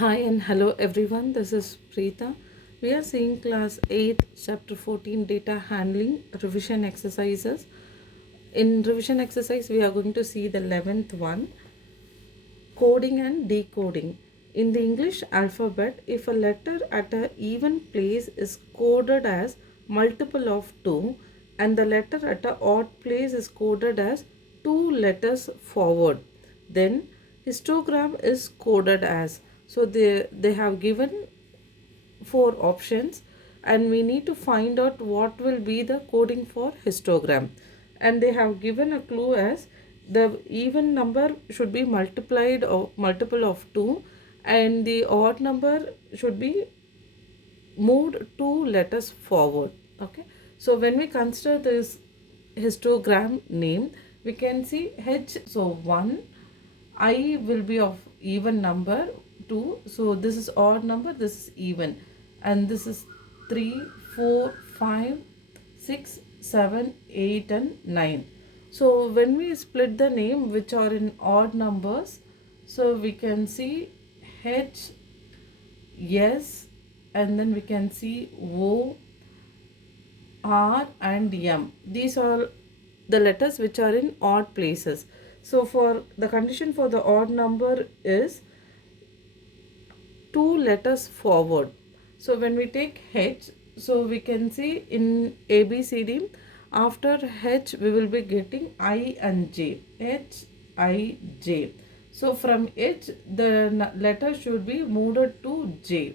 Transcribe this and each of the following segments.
Hi and hello everyone, this is Preeta. We are seeing class 8, chapter 14 data handling revision exercises. In revision exercise, we are going to see the 11th one, coding and decoding. In the English alphabet, if a letter at an even place is coded as multiple of 2 and the letter at an odd place is coded as 2 letters forward, then histogram is coded as. So they have given four options and we need to find out what will be the coding for histogram, and they have given a clue as the even number should be multiplied or multiple of 2 and the odd number should be moved 2 letters forward. Okay, so when we consider this histogram name, we can see h, so 1, I will be of even number 2, so this is odd number, this is even, and this is 3, 4, 5, 6, 7, 8 and 9. So when we split the name which are in odd numbers, so we can see H, S, and then we can see O, R and M. These are the letters which are in odd places. So for the condition for the odd number is 2 letters forward. So when we take H, so we can see in ABCD, after H we will be getting I and J. H, I, J. So from H the letter should be moved to J,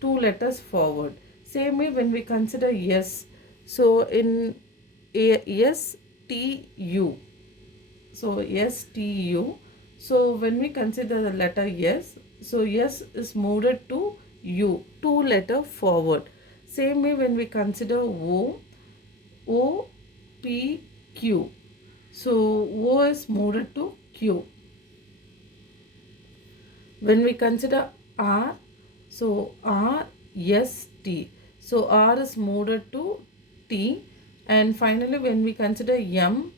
2 letters forward. Same way when we consider S, so in S, T, U. So S, T, U. So when we consider the letter S, so S is moved to U, 2 letter forward. Same way when we consider O, O, P, Q. So O is moved to Q. When we consider R, so R, S, T. So R is moved to T. And finally when we consider M,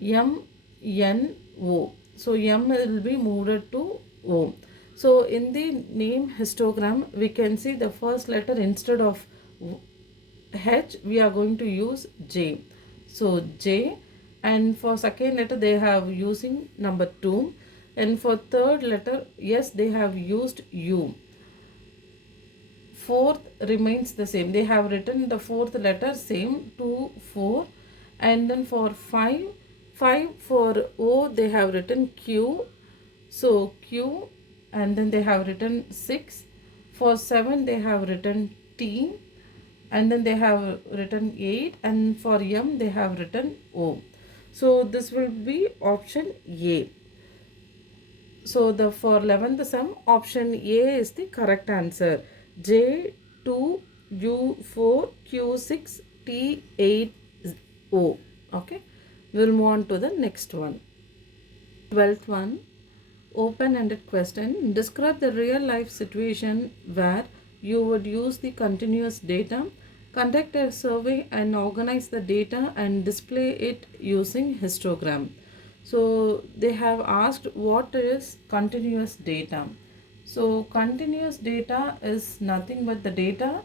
M, N, O. So M will be moved to O. So in the name histogram, we can see the first letter instead of H, we are going to use J. So J, and for second letter they have using number 2, and for third letter, yes, they have used U. Fourth remains the same. They have written the fourth letter same, 2, 4, and then for 5 for O they have written Q, so Q, and then they have written 6. For 7 they have written T, and then they have written 8, and for M they have written O. So this will be option A. So the for 11th sum, option A is the correct answer. J2, U4, Q6, T8, O. Okay, we'll move on to the next one. 12th one, open-ended question. Describe the real life situation where you would use the continuous data, conduct a survey and organize the data and display it using histogram. So they have asked what is continuous data. So continuous data is nothing but the data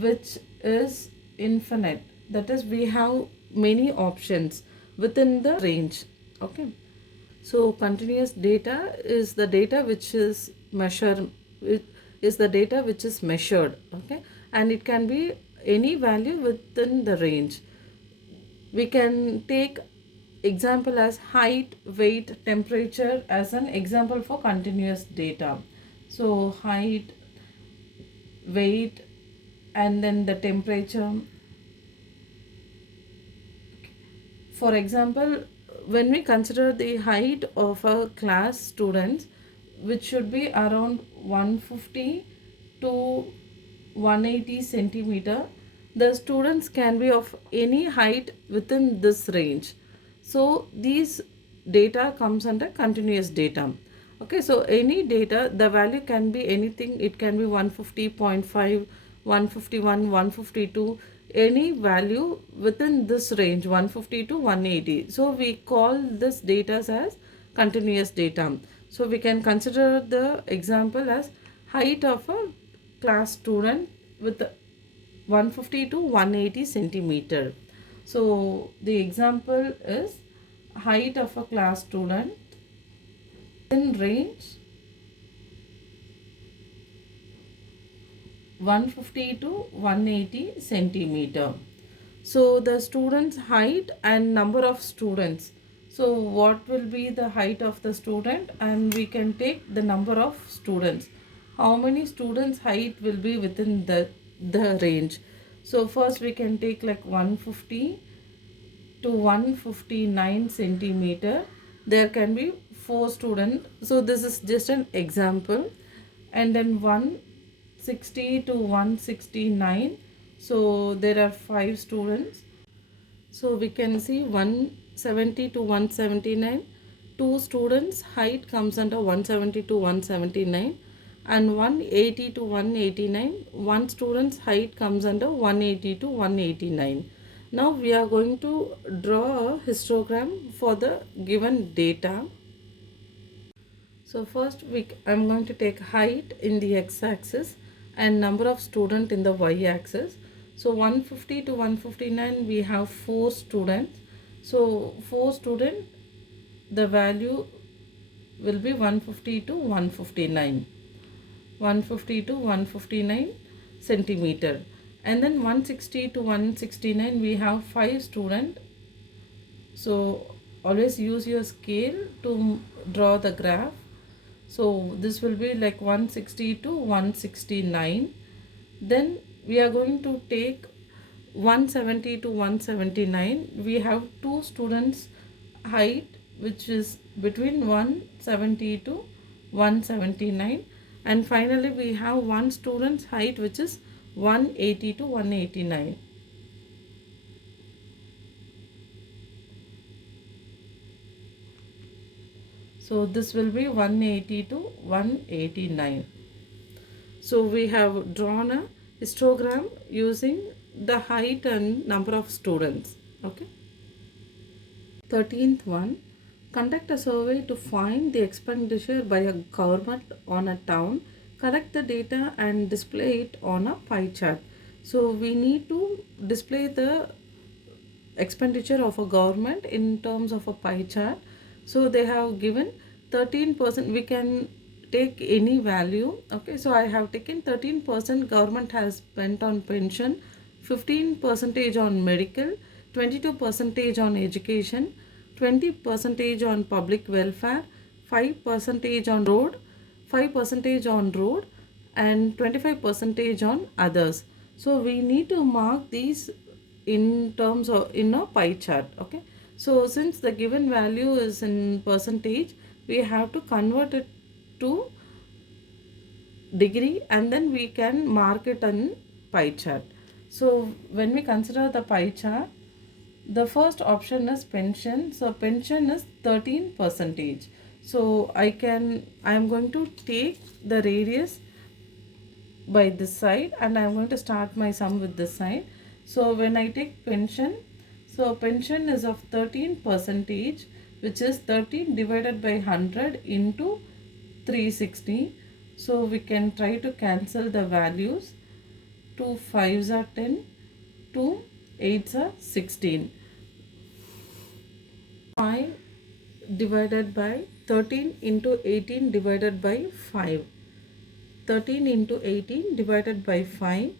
which is infinite. That is, we have many options within the range. Okay. So continuous data is the data which is measured. It is the data which is measured. Okay, and it can be any value within the range. We can take example as height, weight, temperature as an example for continuous data. So height, weight, and then the temperature. For example, when we consider the height of a class students, which should be around 150 to 180 centimeter, the students can be of any height within this range. So these data comes under continuous data. Okay, so any data, the value can be anything. It can be 150.5, 151, 152, any value within this range, 150 to 180. So we call this data as continuous data. So we can consider the example as height of a class student with 150 to 180 centimeter. So the example is height of a class student in range 150 to 180 centimeter. So the student's height and number of students. So what will be the height of the student, and we can take the number of students. How many students height will be within the range. So first we can take like 150 to 159 centimeter. There can be 4 students. So this is just an example. And then 160 to 169. So there are 5 students. So we can see 170 to 179. 2 students height comes under 170 to 179, and 180 to 189. 1 student's height comes under 180 to 189. Now we are going to draw a histogram for the given data. So first I'm going to take height in the x-axis and number of student in the y-axis. So 150 to 159 we have 4 students. So 4 student, the value will be 150 to 159. 150 to 159 centimeter. And then 160 to 169 we have 5 student. So always use your scale to draw the graph. So this will be like 160 to 169. Then we are going to take 170 to 179. We have 2 students height which is between 170 to 179. And finally we have 1 student's height which is 180 to 189. So this will be 180 to 189. So we have drawn a histogram using the height and number of students. Okay. 13th one. Conduct a survey to find the expenditure by a government on a town. Collect the data and display it on a pie chart. So we need to display the expenditure of a government in terms of a pie chart. So they have given 13%. We can take any value. Okay, so I have taken 13% government has spent on pension, 15% on medical, 22% on education, 20% on public welfare, 5% on road, 5% on road, and 25% on others. So we need to mark these in terms of in a pie chart. Okay, so since the given value is in percentage, we have to convert it to degree and then we can mark it on pie chart. So when we consider the pie chart, the first option is pension. So pension is 13%. So I am going to take the radius by this side and I am going to start my sum with this side. So when I take pension, so pension is of 13%, which is 13 divided by 100 into 360. So we can try to cancel the values. 2 5s are 10, 2 8s are 16. 5 divided by 13 into 18 divided by 5. 13 into 18 divided by 5.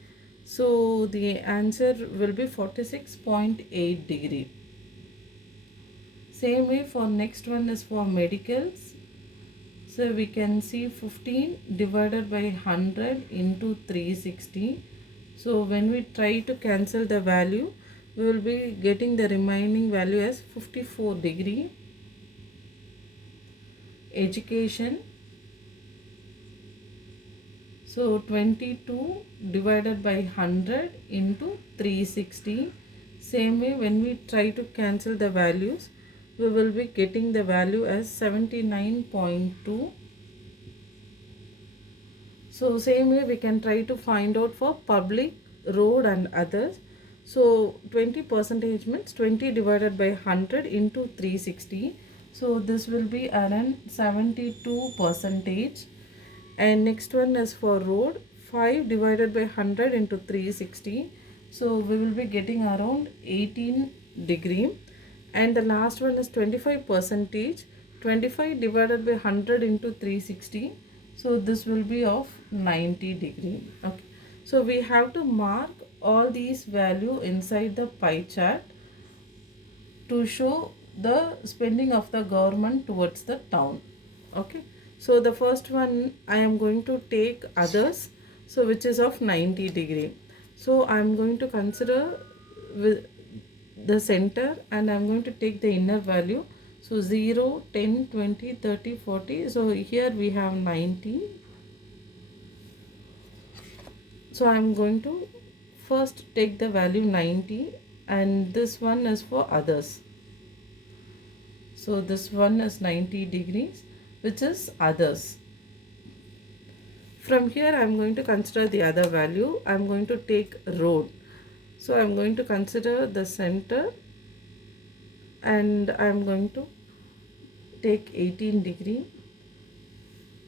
So the answer will be 46.8 degree. Same way for next one is for medicals. So we can see 15 divided by 100 into 360. So when we try to cancel the value, we will be getting the remaining value as 54 degree. Education. So 22 divided by 100 into 360. Same way when we try to cancel the values, we will be getting the value as 79.2. So same way we can try to find out for public, road and others. So 20% means 20 divided by 100 into 360. So this will be around 72%. And next one is for road, 5 divided by 100 into 360, so we will be getting around 18 degree. And the last one is 25 percentage, 25 divided by 100 into 360, so this will be of 90 degree. Okay, so we have to mark all these value inside the pie chart to show the spending of the government towards the town. Okay, so the first one I am going to take others, so which is of 90 degree. So I am going to consider with the center, and I am going to take the inner value. So 0, 10, 20, 30, 40. So here we have 90. So I am going to first take the value 90, and this one is for others. So this one is 90 degrees, which is others. From here I am going to consider the other value. I am going to take road. So I am going to consider the center, and I am going to take 18 degree.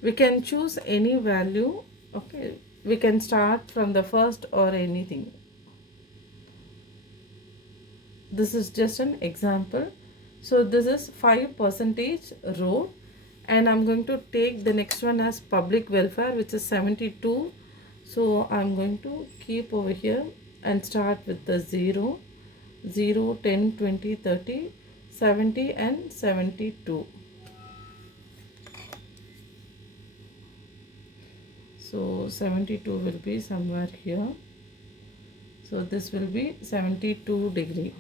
We can choose any value. Okay, we can start from the first or anything. This is just an example. So this is 5% road, and I'm going to take the next one as public welfare, which is 72. So I'm going to keep over here and start with the 0, 0, 10, 20, 30, 70 and 72. So 72 will be somewhere here. So this will be 72 degree.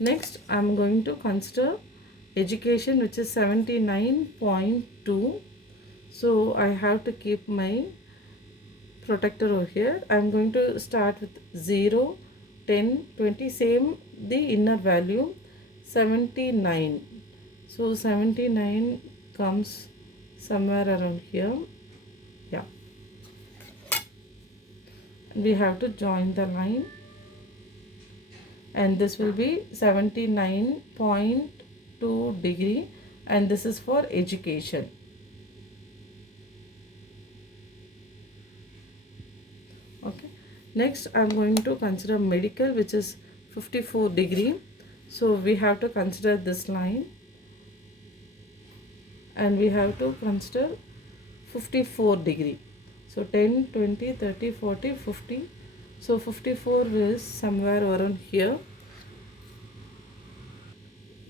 Next I am going to consider education, which is 79.2. So I have to keep my protector over here. I am going to start with 0, 10, 20, same the inner value 79. So 79 comes somewhere around here. Yeah, we have to join the line, and this will be 79.2 degree, and this is for education. Okay, next I am going to consider medical, which is 54 degree. So we have to consider this line, and we have to consider 54 degree. So 10, 20, 30, 40, 50. So 54 is somewhere around here.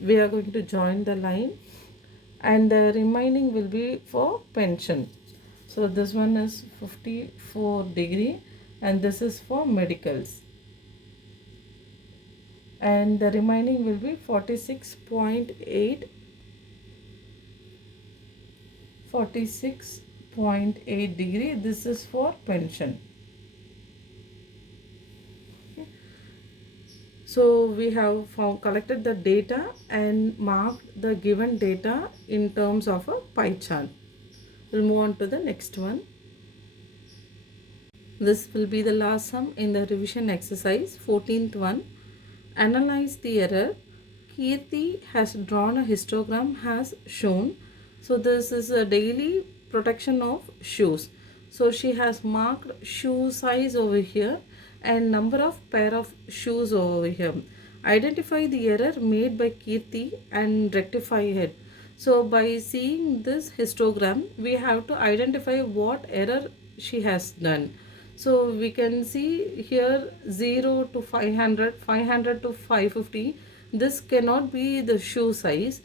We are going to join the line, and the remaining will be for pension. So this one is 54 degree, and this is for medicals, and the remaining will be 46.8 degree. This is for pension. Okay. So we have collected the data and marked the given data in terms of a pie chart. We'll move on to the next one. This will be the last sum in the revision exercise, 14th one. Analyze the error. Kirti has drawn a histogram as shown. So this is a daily protection of shoes. So she has marked shoe size over here and number of pair of shoes over here. Identify the error made by Kirti and rectify it. So by seeing this histogram, we have to identify what error she has done. So we can see here 0 to 500, 500 to 550. This cannot be the shoe size.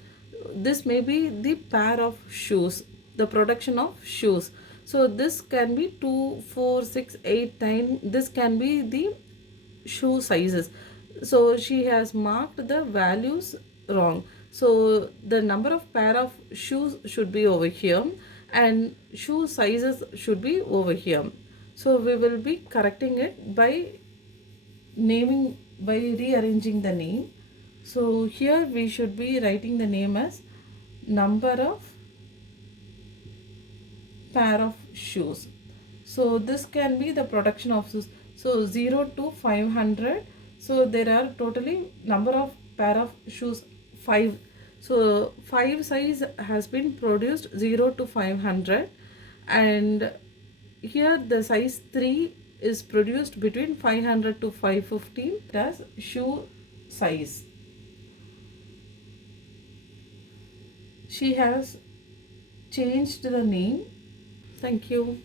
This may be the pair of shoes, the production of shoes. So this can be 2, 4, 6, 8, 9. This can be the shoe sizes. So she has marked the values wrong. So the number of pair of shoes should be over here, and shoe sizes should be over here. So we will be correcting it by rearranging the name. So here we should be writing the name as number of pair of shoes. So this can be the production of shoes. So 0 to 500. So there are totally number of pair of shoes 5. So 5 size has been produced 0 to 500. And here the size 3 is produced between 500 to 515 as shoe size. She has changed the name. Thank you.